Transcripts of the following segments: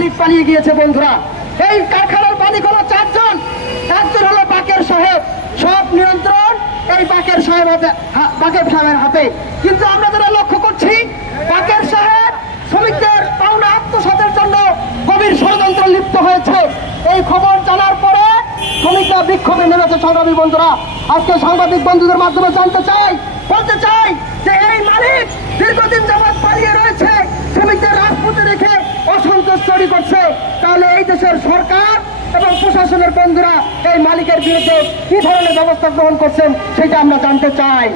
মালিক পালিয়ে গিয়েছে বন্ধুরা। এই কারখানার মালিক হলো চারজন, একজন হলো বাকের সাহেব, সব নিয়ন্ত্রণ এই বাকের সাহেবের হাতে। কিন্তু আমরা যারা লক্ষ্য করছি, বাকের সাহেব শ্রমিকদের পাওনা আত্মসাতের জন্য গভীর ষড়যন্ত্র লিপ্ত হয়েছে। এই খবর জানার পরে শ্রমিকরা বিক্ষোভে নেমেছে। সংগ্রামী বন্ধুরা, আজকে সাংবাদিক বন্ধুদের মাধ্যমে বলতে চাই যে এই মালিক দীর্ঘদিন যাবৎ পালিয়ে রয়েছে, শ্রমিকদের রাজপথে রেখে অসন্তোষ তৈরি করছে। তাহলে এই দেশের সরকার এবং প্রশাসনের বন্ধুরা এই মালিকের বিরুদ্ধে কি ধরনের ব্যবস্থা গ্রহণ করছেন সেটা আমরা জানতে চাই।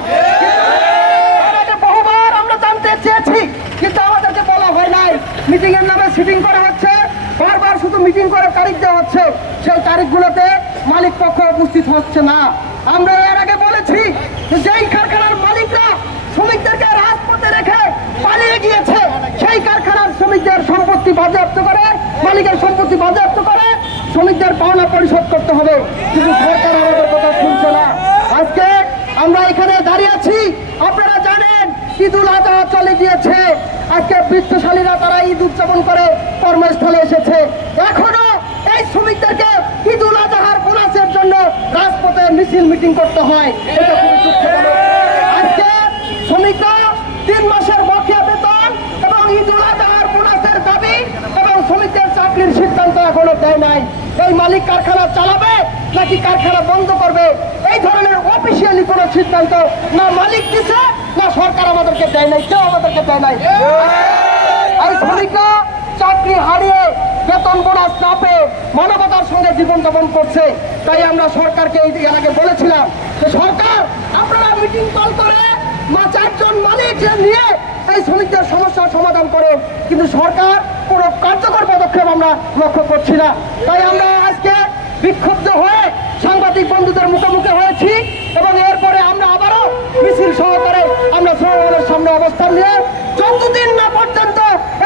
বহুবার আমরা জানতে চেয়েছি, কিন্তু আমাদেরকে বলা হয় নাই। মিটিং এর নামে সিটিং করা হচ্ছে, বারবার শুধু মিটিং করে তারিখ দেওয়া হচ্ছে, সেই তারিখগুলোতে মালিক পক্ষ উপস্থিত হচ্ছে না। আমরা এর আগে বলেছি যে যেই কারখানার মালিকরা শ্রমিকদেরকে রাজপথে রেখে পালিয়ে গিয়েছে, সেই কারখানার শ্রমিকদের সম্পত্তি বাজেয়াপ্ত করে, মালিকের সম্পত্তি বাজেয়াপ্ত করে শ্রমিকদের পাওনা পরিশোধ করতে হবে। কিন্তু সরকার আমাদের কথা শুনছে না। আজকে আমরা এখানে দাঁড়িয়ে আছি, আপনারা জানেন ঈদুল আজহা চলে গিয়েছে। আজকে বৃত্তশালীরা তারা ঈদ উদযাপন করে কর্মস্থলে এসেছে। এখনো এই শ্রমিকদেরকে ঈদুল আজহার বোনাসের জন্য রাজপথে মিছিল মিটিং করতে হয়, এটা খুবই দুঃখজনক। আজকে শ্রমিকরা 3 মাসের বকেয়া বেতন এবং ঈদুল আজহার বোনাসের দাবি এবং শ্রমিকদের চাকরির সিদ্ধান্ত এখনো দেয় নাই। এই মালিক কারখানা চালাবে নাকি কারখানা বন্ধ করবে, এই ধরনের অফিসিয়ালি কোন সিদ্ধান্ত না মালিক দিচ্ছে, না সরকার আমাদেরকে দেয় নাই, কেউ আমাদেরকে দেয় নাই। এই শ্রমিকরা চাকরি হারিয়ে বেতন বোনাস না পেয়ে মানবতার সঙ্গে জীবনযাপন করছে। তাই আমরা সরকারকে এর আগে বলেছিলাম যে সরকার আপনারা মিটিং কল করে 4জন মালিক নিয়ে এই শ্রমিকদের সমস্যার সমাধান করে, কিন্তু সরকার কোনো কার্যকর পদক্ষেপ আমরা লক্ষ্য করছি না। তাই আমরা আজকে বিক্ষুব্ধ হয়ে সাংবাদিক বন্ধুদের মুখোমুখি হয়েছি এবং এরপরে আমরা আবারও মিছিল সহকারে আমরা শ্রমভবনের সামনে অবস্থান নিয়ে যতদিন না পর্যন্ত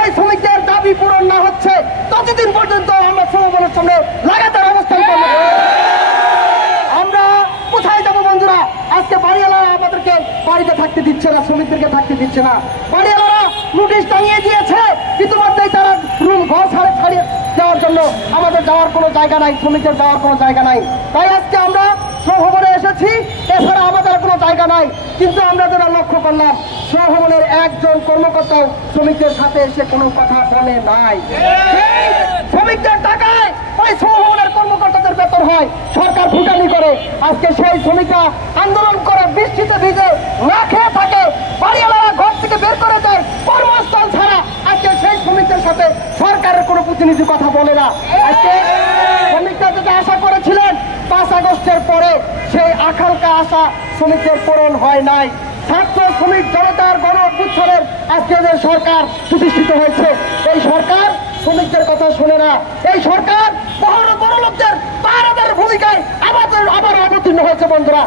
এই শ্রমিকদের দাবি পূরণ না হচ্ছে ততদিন পর্যন্ত আমরা শ্রমভবনের সামনে লাগাতার অবস্থান করব। আমরা কোথায় যাবো বন্ধুরা? আজকে বাড়িওয়ালারা আমাদেরকে বাড়িতে থাকতে দিচ্ছে না, শ্রমিকদেরকে থাকতে দিচ্ছে না। বাড়িওয়ালারা নোটিশ টাঙিয়ে দিয়েছে, ইতিমধ্যেই তারা ঘর ছাড়িয়ে দেওয়ার জন্য। আমাদের যাওয়ার কোনো জায়গা নাই, শ্রমিকদের যাওয়ার কোনো জায়গা নাই। তাই আজকে আমরা শ্রমভবনে এসেছি, এছাড়া আমাদের কোনো জায়গা নাই। কিন্তু আমরা যারা লক্ষ্য করলাম, শ্রমভবনের একজন কর্মকর্তাও শ্রমিকদের সাথে এসে কোনো কথা বলে নাই। শ্রমিকদের টাকায় ওই শ্রমভবনের কর্মকর্তাদের বেতন হয়, সরকার ফুটানি করে। আজকে সেই শ্রমিকরা আন্দোলন করে বৃষ্টিতে ভিজে না খেয়ে থাকে, বাড়িওয়ালারা ঘর থেকে বের করে দেয় কর্মস্থল ছাড়া। আজকে সেই শ্রমিকদের সাথে সরকারের কোনো প্রতিনিধি কথা বলে না। আজকে শ্রমিকরা যেটা আশা করেছিলেন 5 আগস্টের পরে, সেই আকাঙ্ক্ষা আশা শ্রমিকদের পূরণ হয় নাই। ছাত্র শ্রমিক জনতার গণ অভ্যুত্থানের আজকে যে সরকার প্রতিষ্ঠিত হয়েছে, এই সরকার শ্রমিকদের কথা শুনে না। এই সরকার বড় লোকদের পাহারাদার ভূমিকায় আবার অবতীর্ণ হয়েছে বন্ধুরা।